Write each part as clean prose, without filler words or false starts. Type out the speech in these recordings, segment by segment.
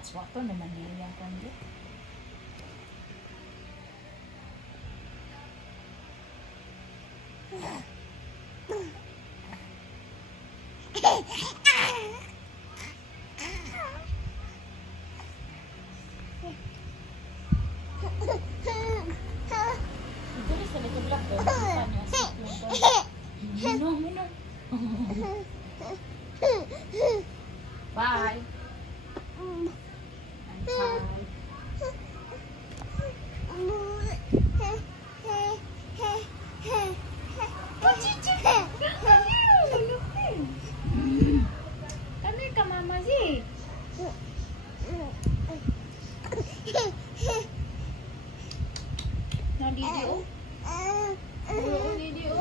Aswakto naman din yung kondo. Bye. Kami ka mama si. Video. Video.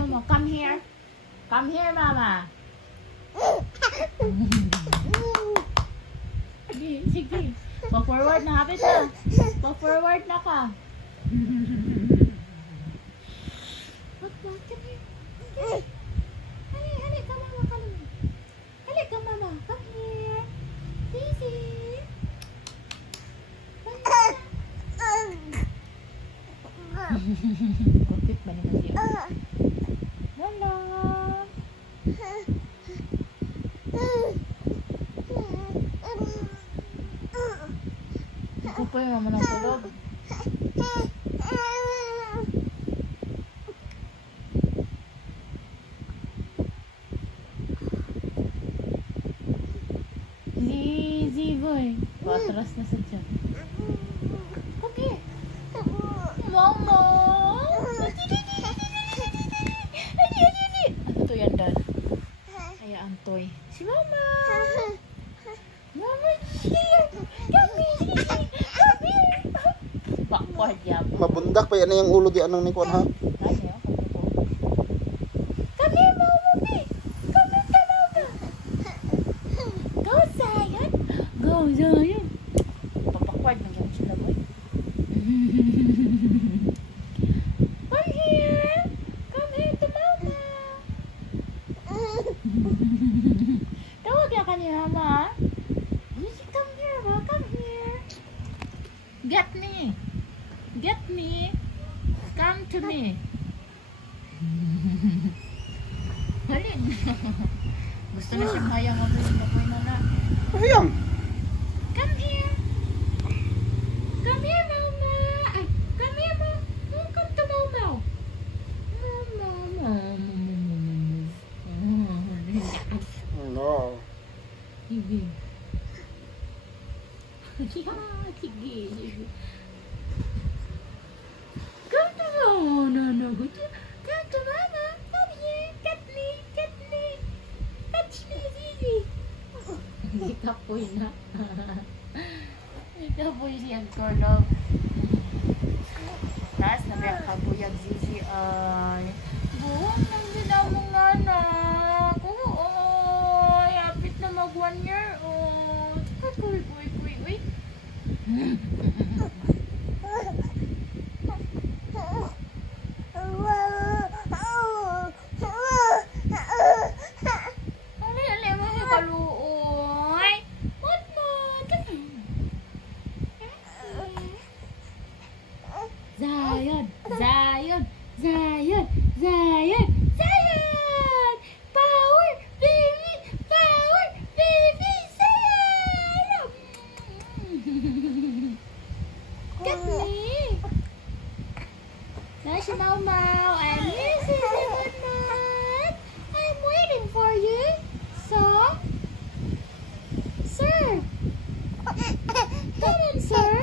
Mama, come here. Come here, Mama. Sige. Pa-forward na. Hapit na. Pa-forward na ka. Come here. Halik ka, Mama. Halik ka, Mama. Come here. Easy. Kupit ba naman siya? Wala. Ako pa yung mama ng tulog. Easy boy. Patras na sa tiyan. Come here. Mama. Ano to yan, Dad? Hayaan toy. Si Mama. Mama, here. Come here. Come here. Backward yan. Mabundak pa yan yung ulo di anong ni Kwan ha? Kaya, come here, Mama. Come here, Mama. Go, Zion. Go, Zion. Papackward na yan sila, boy. Come here. Come here to Mama. Tawag yan ka ni Mama. Come here, Ma. Come here. Get me. Get me. Come to me. Halin. Gusto na siya kaya nga na. Ayang. Come here. Come here, Mama. Ay, come here, Ma. Come to Mama. Mama. No. Sige. Sige. Come to Mama. No. Come to Mama. Come here. Cut me. Touch me, Zizi. Ikapoy na. Ikapoy siyang tulog. Tapos nabiyang kabuyag, Zizi ay. Buwan lang din mong anak. Ay, apit na mag 1 year old. Uy. Ali mo si kaluoy. What mo? Zion! Power, baby! Zion! Get me! There's your Mau. I'm here, Sissy Goodnight. I'm waiting for you. So, sir. Come in, sir.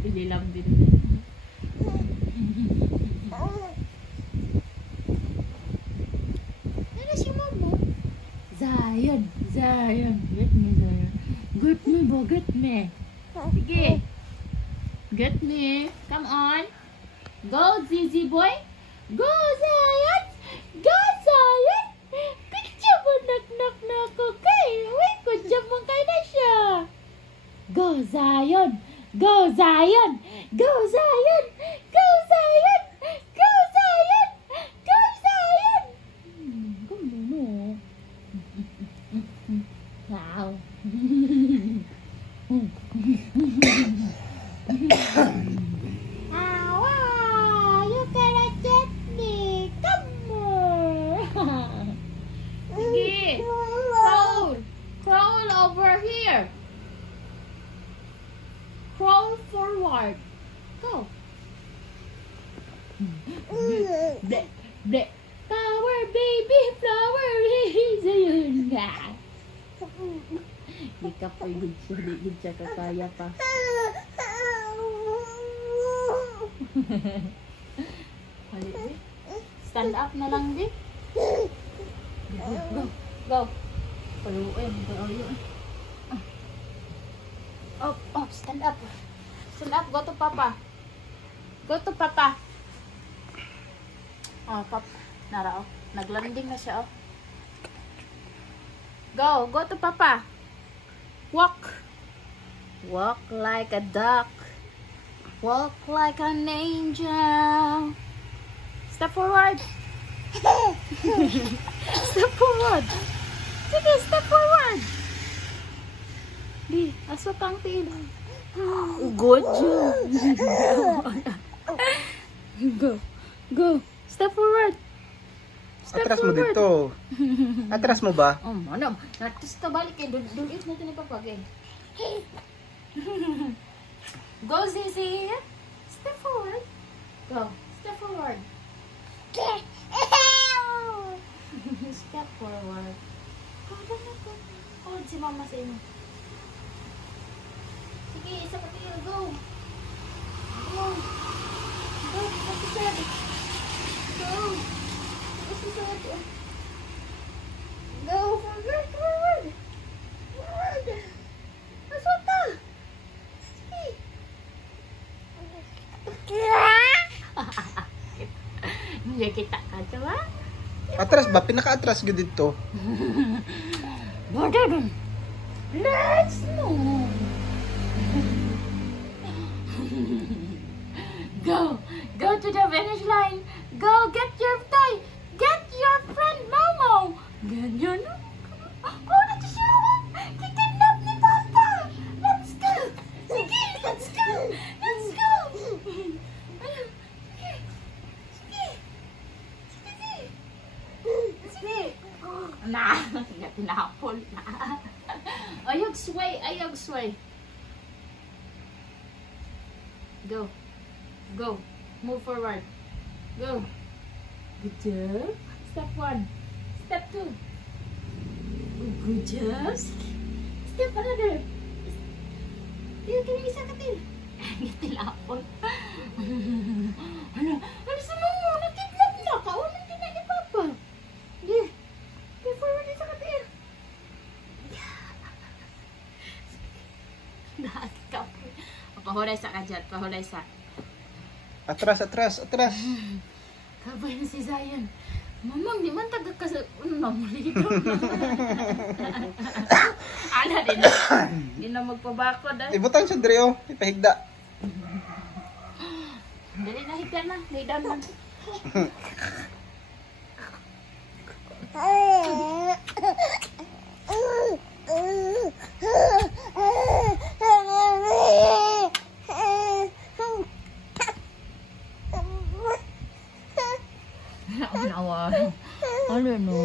Ililam din. Ano si mama? Zion. Zion. Get me, Zion. Get me ba? Get me. Sige. Get me. Come on. Go, Zizi boy. Go, Zion. Go, Zion. Kutsa mo nak na ako kay. Uy, kutsa mo kay na siya. Go, Zion. Go, Zion. Go, Zion. Go, Zion. Go, Zion. Go, Zion. Ganda mo. Wow. You cannot get me. Come on. Sige. Crawl. Crawl over here. Crawl forward. Go. Bleh, bleh. Flower baby, flower baby. Ayun nga. Di ka pwede siya, di siya kakaya pa. Stand up na lang, di. Go, go, go. Paluin, paluin. Up, up, stand up. Stand up, go to Papa. Go to Papa. Oh, Papa. Nara, oh. Naglanding na siya, oh. Go, go to Papa. Walk. Walk like a duck. Walk like an angel. Step forward. Step forward. Sige, step forward. Di, asot ang tila. Good job. Go. Go. Step forward. Step Atras mo forward. dito. Atras mo ba? Oh, ano? Natis ka balik eh. Dulit natin ni Papa. Okay. Go, Zizi. Step forward. Go. Step forward. Step forward. Hold si Mama sa inyo. Sige, isa pa tayo. Go. Go. Go. Kapisad. Go. Kapisad. Go. Forward. Forward. Forward. Masota. Sige. Hindi kita ka, diba? Atras ba? Pinaka-atras ka dito. Let's move. Go. Go to the finish line. Go get your toy. Get your friend Momo. Ganyan. Oh, that's siya. Kikidnap ni Papa. Let's go. Sige, let's go. Let's go. Ayun. Sige. Sige. Sige. Na, tinapol na. Ayog sway, ayog sway. Go. Go. Move forward. Go. Good job. Step 1. Step 2. Good job. Step another. Yung kini isa katil. Tinapol. Ano? Ano sa mo? Natitlap na. Kaunan din na ni Papa. Di. Go forward isa katil. Nakakapoy. Pahulay sa kajat. Pahulay sa. Atras, atras, atras. Kabay na si Zion. Mamang, di man taga ka sa mamulito. Ala, di na magpabakod. Ibutan siya, Drio. Ipahigda. Dali na, higda na. Higdan na. Nawa. Ano no?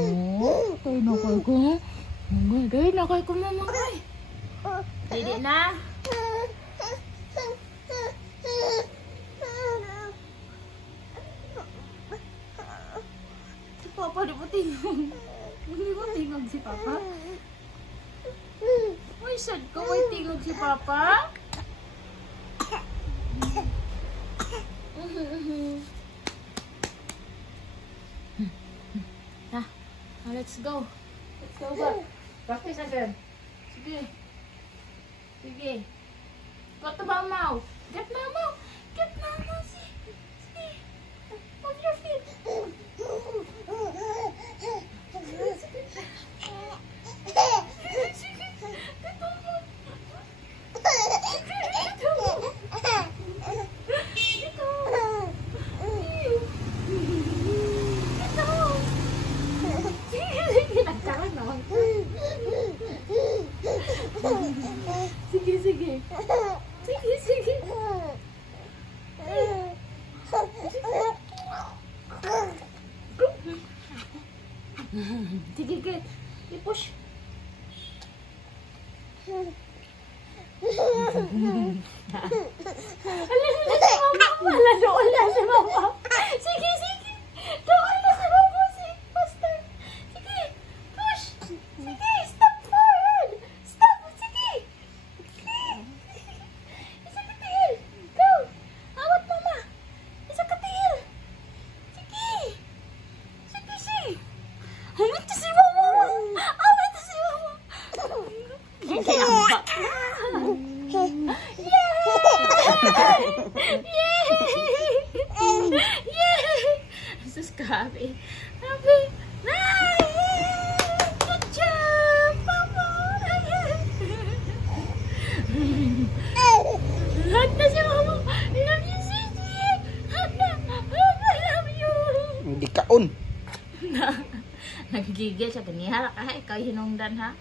Kaya na kayo ko. Kaya na kayo ko mamangay. Dili na. Si Papa, di mo tingog. Hindi mo tingog si Papa. Uy, sad ko. May tingog si Papa. Ah, let's go. Let's go back. Practice again. Sige. Sige. Go to Mamaw. Get Mamaw. Get Mamaw. Sige. Move your feet. Sige, sige. Sige, sige. Sige, sige. I-push. Wala si mama. Sige, sige. Doon na si mama. Faster. Sige. Push. Sige. Step forward. Stop. Sige. Isa katil. Go. Awat mama. Isa katil. Sige. Sige, sige. Awat to si mama. Awat to si mama. Hindi ambak. Sus, grabe. Grabe. Good job, Mama. Hot na si Mama. I love you, Sisi. Hot na. I love you. Hindi kaon. Nagigigil siya. Ganihara ka. Ikaw hinungdan, ha?